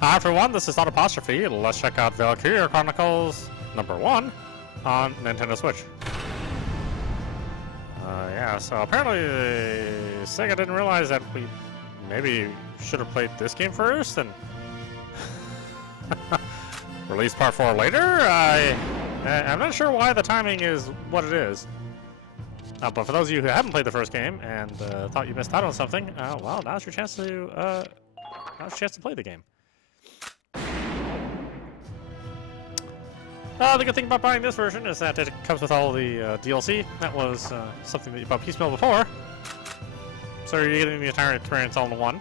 Hi everyone, this is Autopostrophe. Let's check out Valkyria Chronicles #1 on Nintendo Switch. Yeah, so apparently Sega didn't realize that we maybe should have played this game first and released Part 4 later. I'm not sure why the timing is what it is. But for those of you who haven't played the first game and thought you missed out on something, well, now's your chance to play the game. The good thing about buying this version is that it comes with all the DLC. That was something that you bought piecemeal before. So you're getting the entire experience all in one.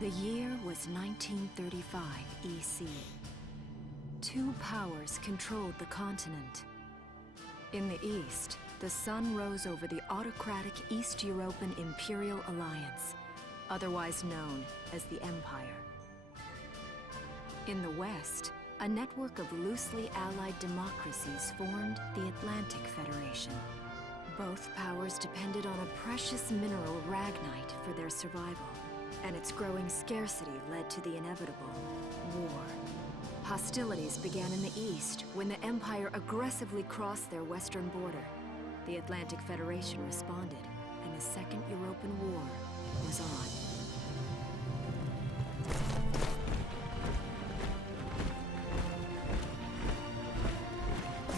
The year was 1935 EC. Two powers controlled the continent. In the east, the sun rose over the autocratic East Europan Imperial Alliance, otherwise known as the Empire. In the west, a network of loosely allied democracies formed the Atlantic Federation. Both powers depended on a precious mineral, Ragnite, for their survival, and its growing scarcity led to the inevitable war. Hostilities began in the east when the Empire aggressively crossed their western border. The Atlantic Federation responded, and the Second Europan War was on.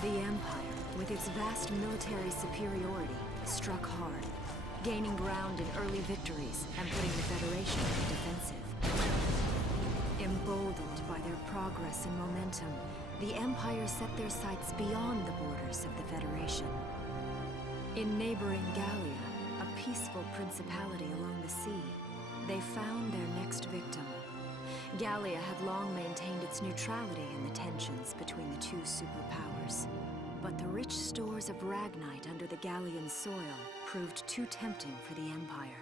The Empire, with its vast military superiority, struck hard, gaining ground in early victories and putting the Federation on the defensive. Emboldened by their progress and momentum, the Empire set their sights beyond the borders of the Federation. In neighboring Gallia, a peaceful principality along the sea, they found their next victim. Gallia had long maintained its neutrality in the tensions between the two superpowers. But the rich stores of Ragnite under the Gallian soil proved too tempting for the Empire.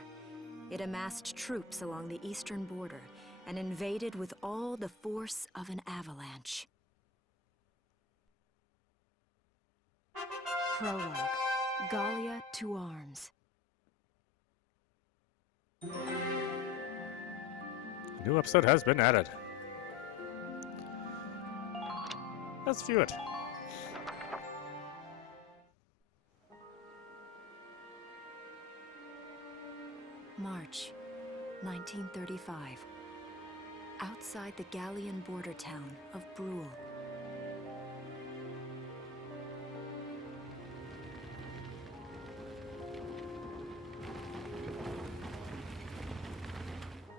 It amassed troops along the eastern border and invaded with all the force of an avalanche. Prologue. Gallia to arms. A new episode has been added. Let's view it. March 1935. Outside the Gallian border town of Brule.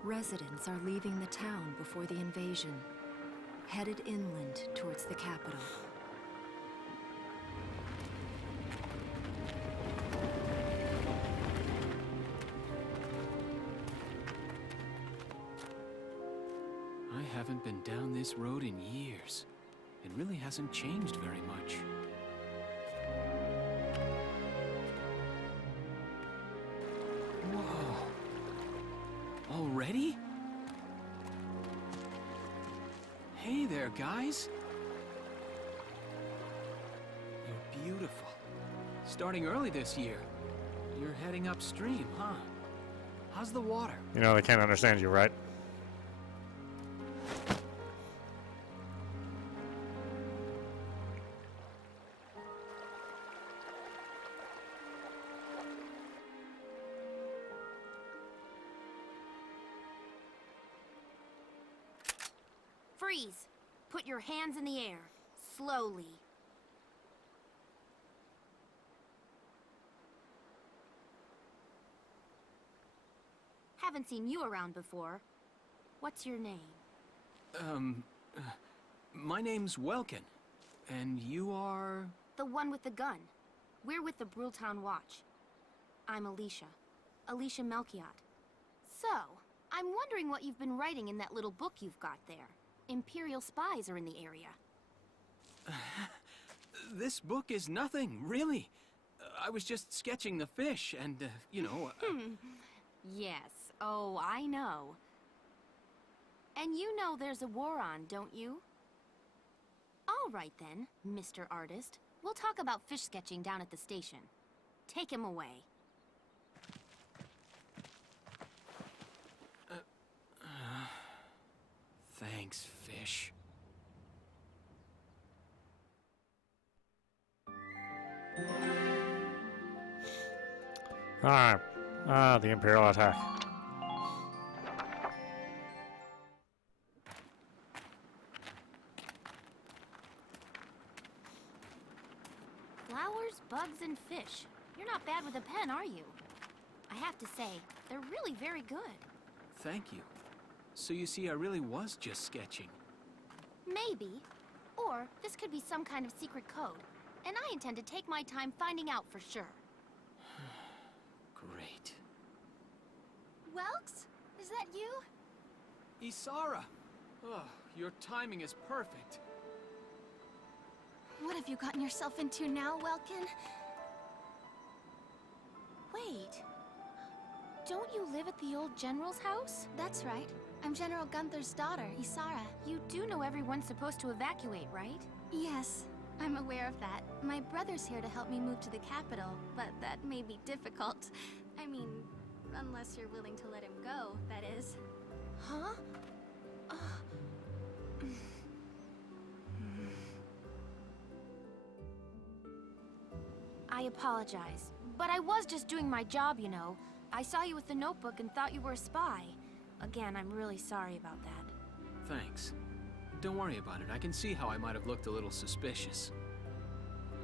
Residents are leaving the town before the invasion, headed inland towards the capital. I haven't been down this road in years. It really hasn't changed very much. Whoa. Already? Hey there, guys. You're beautiful. Starting early this year. You're heading upstream, huh? How's the water? You know, they can't understand you, right? Freeze! Put your hands in the air. Slowly. Haven't seen you around before. What's your name? My name's Welkin. And you are? The one with the gun. We're with the Bruletown Watch. I'm Alicia. Alicia Melchiot. So, I'm wondering what you've been writing in that little book you've got there. Imperial spies are in the area. This book is nothing, really. I was just sketching the fish and, you know... Yes. Oh, I know. And you know there's a war on, don't you? All right then, Mr. Artist. We'll talk about fish sketching down at the station. Take him away. Thanks, fish. Alright. The Imperial attack. Flowers, bugs, and fish. You're not bad with a pen, are you? I have to say, they're really very good. Thank you. So you see, I really was just sketching. Maybe. Or this could be some kind of secret code. And I intend to take my time finding out for sure. Great. Welks? Is that you? Isara! Oh, your timing is perfect. What have you gotten yourself into now, Welkin? Wait. Don't you live at the old general's house? That's right. I'm General Gunther's daughter, Isara. You do know everyone's supposed to evacuate, right? Yes, I'm aware of that. My brother's here to help me move to the capital, but that may be difficult. I mean, unless you're willing to let him go, that is. Huh? I apologize, but I was just doing my job, you know. I saw you with the notebook and thought you were a spy. Again, I'm really sorry about that. Thanks. Don't worry about it. I can see how I might have looked a little suspicious.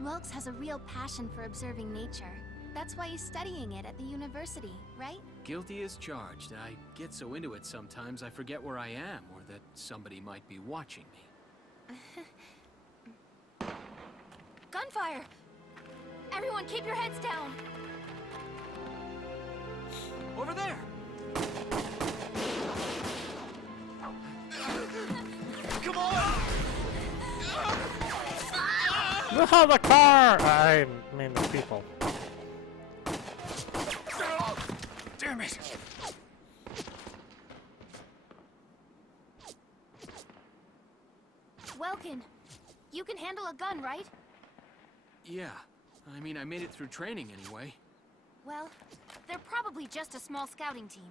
Welks has a real passion for observing nature. That's why he's studying it at the university, right? Guilty as charged. I get so into it sometimes I forget where I am or that somebody might be watching me. Gunfire! Everyone keep your heads down! Over there! Come on! Oh, the car! I mean, the people. Damn it! Welkin, you can handle a gun, right? Yeah. I mean, I made it through training anyway. Well, they're probably just a small scouting team.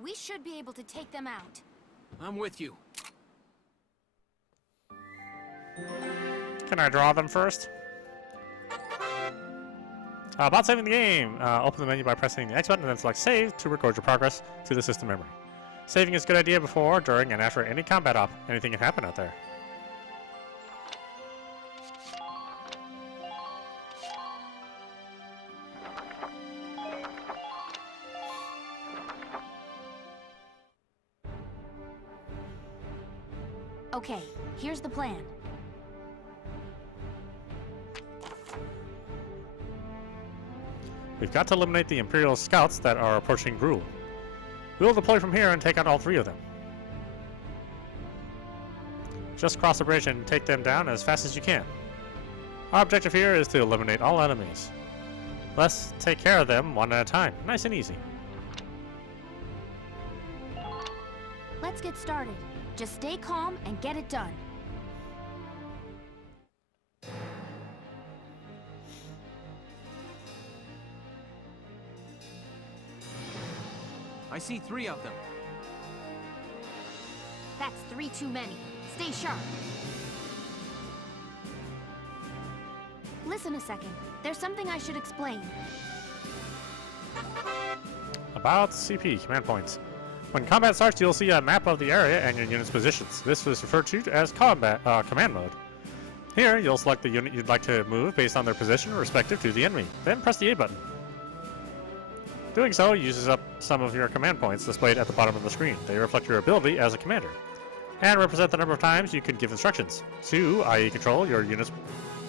We should be able to take them out. I'm with you. Can I draw them first? About saving the game, open the menu by pressing the X button and then select Save to record your progress to the system memory. Saving is a good idea before, during, and after any combat op. Anything can happen out there. Okay, here's the plan. We've got to eliminate the Imperial scouts that are approaching Gruul. We'll deploy from here and take out all 3 of them. Just cross the bridge and take them down as fast as you can. Our objective here is to eliminate all enemies. Let's take care of them one at a time, nice and easy. Let's get started. Just stay calm and get it done. I see 3 of them. That's 3 too many. Stay sharp. Listen a second. There's something I should explain. About CP, command points. When combat starts, you'll see a map of the area and your unit's positions. This is referred to as command mode. Here, you'll select the unit you'd like to move based on their position respective to the enemy. Then press the A button. Doing so uses up some of your command points displayed at the bottom of the screen. They reflect your ability as a commander, and represent the number of times you can give instructions to, i.e. control, your units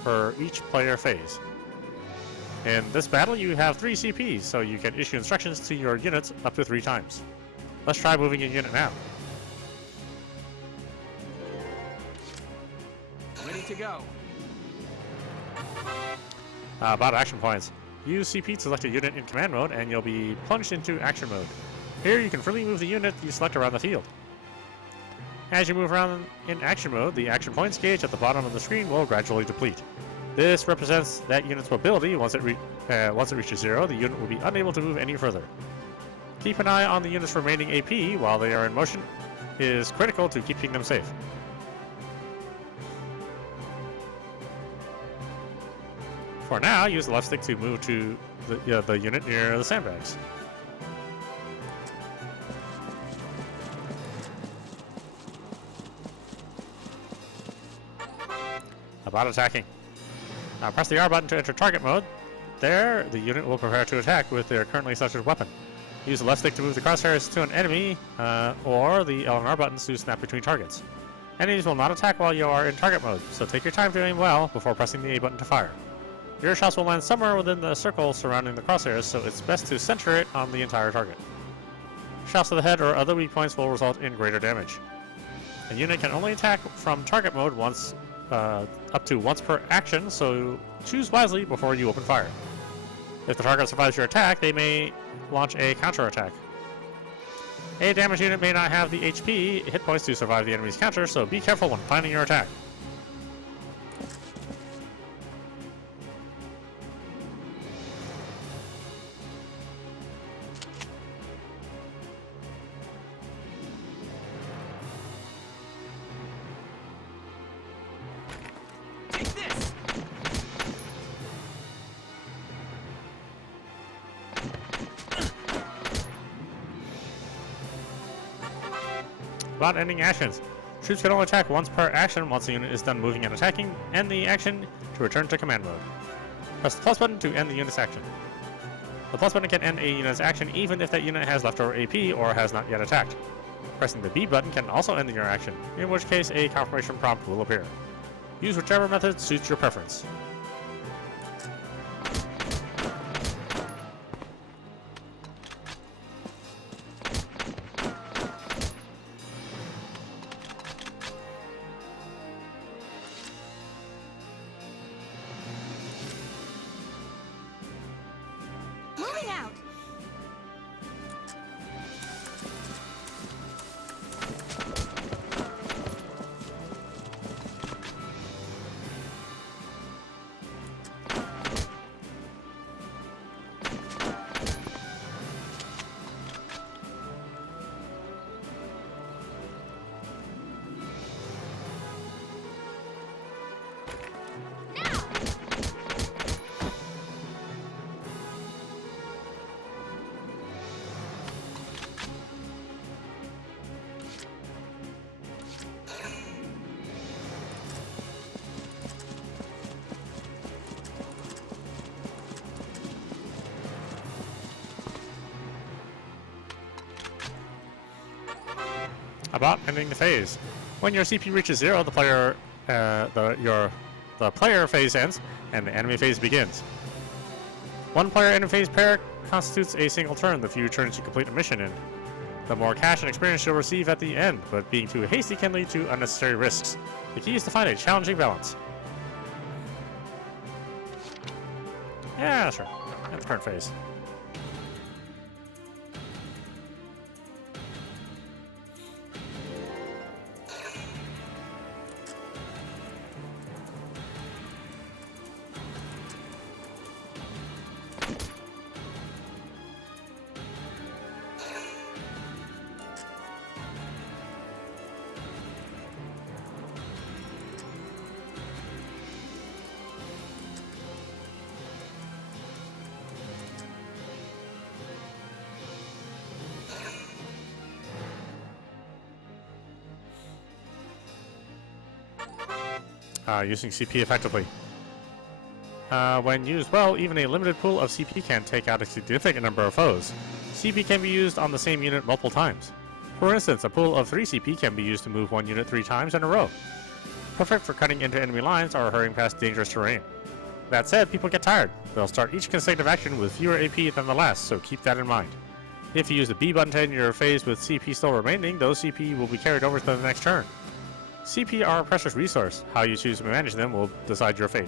for each player phase. In this battle, you have 3 CPs, so you can issue instructions to your units up to 3 times. Let's try moving a unit now. Ready to go. About action points. Use CP to select a unit in command mode, and you'll be plunged into action mode. Here, you can freely move the unit you select around the field. As you move around in action mode, the action points gauge at the bottom of the screen will gradually deplete. This represents that unit's mobility. Once it reaches 0, the unit will be unable to move any further. Keep an eye on the unit's remaining AP while they are in motion is critical to keeping them safe. For now, use the left stick to move to the unit near the sandbags. About attacking. Now press the R button to enter target mode. There, the unit will prepare to attack with their currently selected weapon. Use the left stick to move the crosshairs to an enemy, or the L and R buttons to snap between targets. Enemies will not attack while you are in target mode, so take your time to aim well before pressing the A button to fire. Your shots will land somewhere within the circle surrounding the crosshairs, so it's best to center it on the entire target. Shots to the head or other weak points will result in greater damage. A unit can only attack from target mode once, up to once per action, so choose wisely before you open fire. If the target survives your attack, they may launch a counterattack. A damaged unit may not have the HP hit points to survive the enemy's counter, so be careful when planning your attack. About ending actions. Troops can only attack once per action. Once the unit is done moving and attacking, end the action to return to command mode. Press the plus button to end the unit's action. The plus button can end a unit's action even if that unit has leftover AP or has not yet attacked. Pressing the B button can also end your action, in which case a confirmation prompt will appear. Use whichever method suits your preference. About ending the phase. When your CP reaches 0, the player phase ends and the enemy phase begins. One player enemy phase pair constitutes a single turn, the few turns you complete a mission in. The more cash and experience you'll receive at the end, but being too hasty can lead to unnecessary risks. The key is to find a challenging balance. Yeah, sure. That's current phase. Using CP effectively. When used well, even a limited pool of CP can take out a significant number of foes. CP can be used on the same unit multiple times. For instance, a pool of 3 CP can be used to move one unit 3 times in a row. Perfect for cutting into enemy lines or hurrying past dangerous terrain. That said, people get tired. They'll start each consecutive action with fewer AP than the last, so keep that in mind. If you use the B button to end your phase with CP still remaining, those CP will be carried over to the next turn. CP are a precious resource. How you choose to manage them will decide your fate.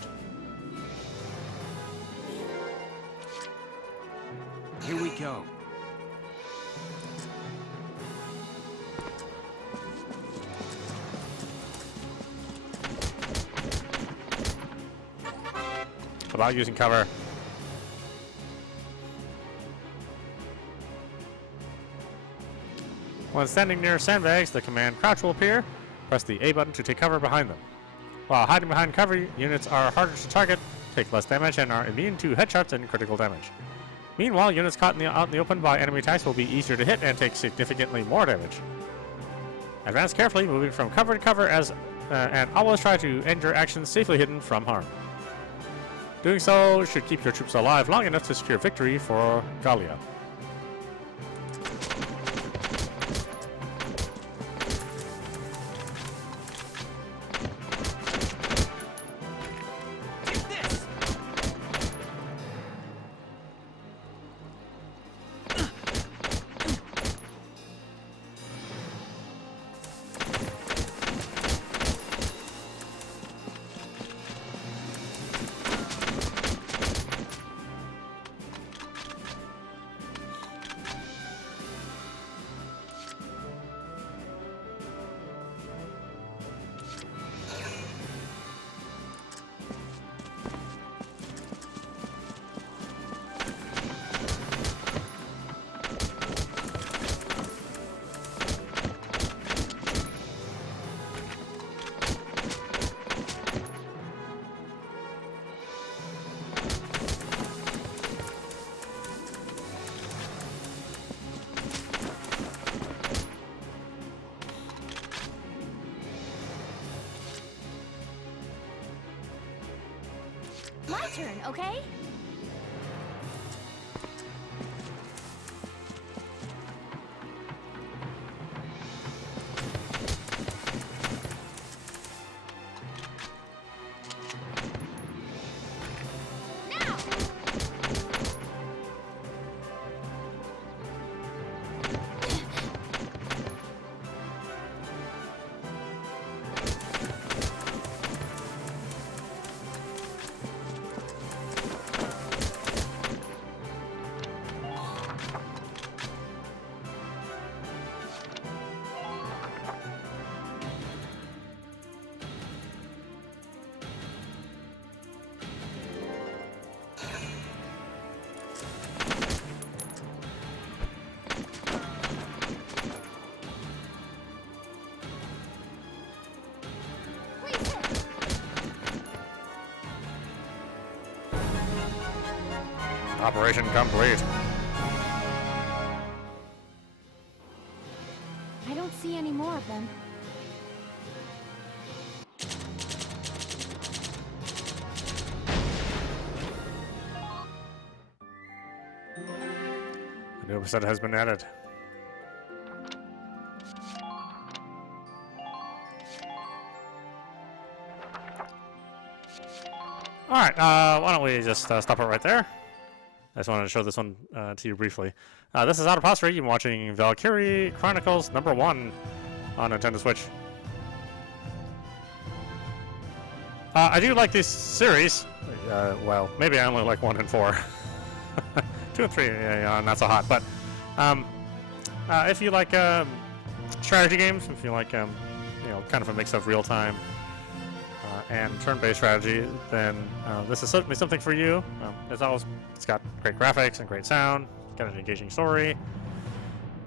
Here we go. without using cover. When standing near sandbags, the command crouch will appear. Press the A button to take cover behind them. While hiding behind cover, units are harder to target, take less damage, and are immune to headshots and critical damage. Meanwhile, units caught out in the open by enemy attacks will be easier to hit and take significantly more damage. Advance carefully, moving from cover to cover and always try to end your actions safely hidden from harm. Doing so should keep your troops alive long enough to secure victory for Gallia. My turn, okay? Operation complete. I don't see any more of them. A new episode has been added. Alright, why don't we just stop it right there. I just wanted to show this one to you briefly. This is Autocratic. You've been watching Valkyria Chronicles #1 on Nintendo Switch. I do like this series. Well, maybe I only like 1 and 4. 2 and 3, not so hot. But if you like strategy games, if you like kind of a mix of real-time and turn-based strategy, then this is certainly something for you. It's got great graphics and great sound, got an engaging story.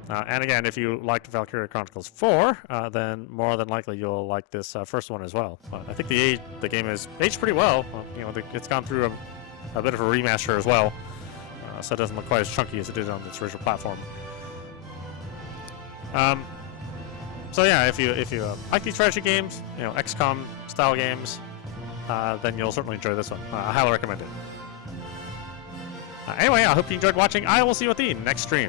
And again, if you liked Valkyria Chronicles 4, then more than likely you'll like this first one as well. I think the game is aged pretty well. It's gone through a bit of a remaster as well, so it doesn't look quite as chunky as it did on its original platform. So yeah, if you like these strategy games, XCOM style games, then you'll certainly enjoy this one. I highly recommend it. Anyway, I hope you enjoyed watching. I will see you at the next stream.